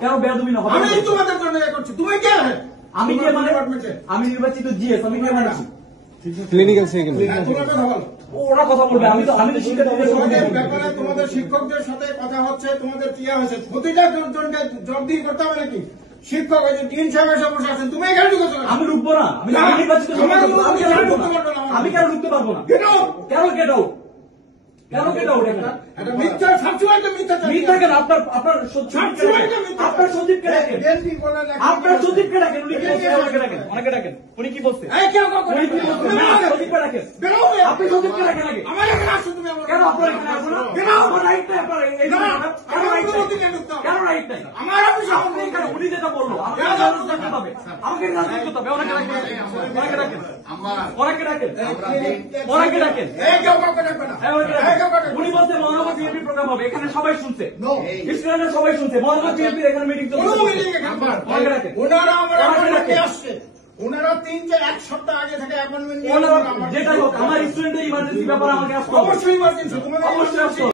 কেন বেয়াদবি না হবে? আমি তোমাদের জন্য করছি, তুমি কে? আমি কে মানে? আমি নির্বাচিত জিএস, আমি কে মানে? ক্লিনিক্যাল সেকেন্ড তোমরা কথা বলো। ওরা কথা বলবে, আমি তো শিক্ষার্থীদের সঙ্গে ব্যাপারে তোমাদের শিক্ষকদের সাথে কথা হচ্ছে, তোমাদের কি হয়েছে প্রতিটা জনকে জবাবদিহি করতে হবে নাকি? শিক্ষক ওই যে ডিন সাহেব এসে বসে আছেন, তুমি এখানে ঢুকেছো কেন? আমি ঢুকবো না, আমি নির্বাচিত আমি কেন ঢুকতে পারবো না? কেন গেট আউট? কেন গেট আউট? এটা মিথ্যা, সবসময় তো মিথ্যা থাকে। মিথ্যা কেন? আপনার সচিবকে ডাকেন, আপনার সচিবকে ডাকেন, উনি কি বলছে? অনেকে ডাকেন, উনি কি বলছে? উনি কি বলছে? না, সচিবকে ডাকেন, আপনি সচিবকে ডাকেন আগে। আমার এখানে আসো তুমি, কেন আপনার এখানে আসবো না? আমার রাইট নাই, আপনার এই কেন রাইট নাই? আমার অফিসে আপনি কেন? উনি যেটা বললো আমাকে জানাতে হবে, আমাকে জানাতে হবে। অনেকে ডাকেন, অনেকে ডাকেন, অনেকে ডাকেন, অনেকে ডাকেন। উনি বলছে মহানগর বিএনপি প্রোগ্রাম হবে, এখানে সবাই শুনছে, স্টুডেন্টরা সবাই শুনছে, মহানগর বিএনপির এখানে মিটিং চলছে। ওনারা 3-4 সপ্তাহ আগে থেকে অ্যাপয়েন্টমেন্ট নিয়ে যেটা হোক, আমার স্টুডেন্টের ইমার্জেন্সি ব্যাপারে আমাকে আসতে হবে। অবশ্যই ইমার্জেন্সি, অবশ্যই আসতে হবে।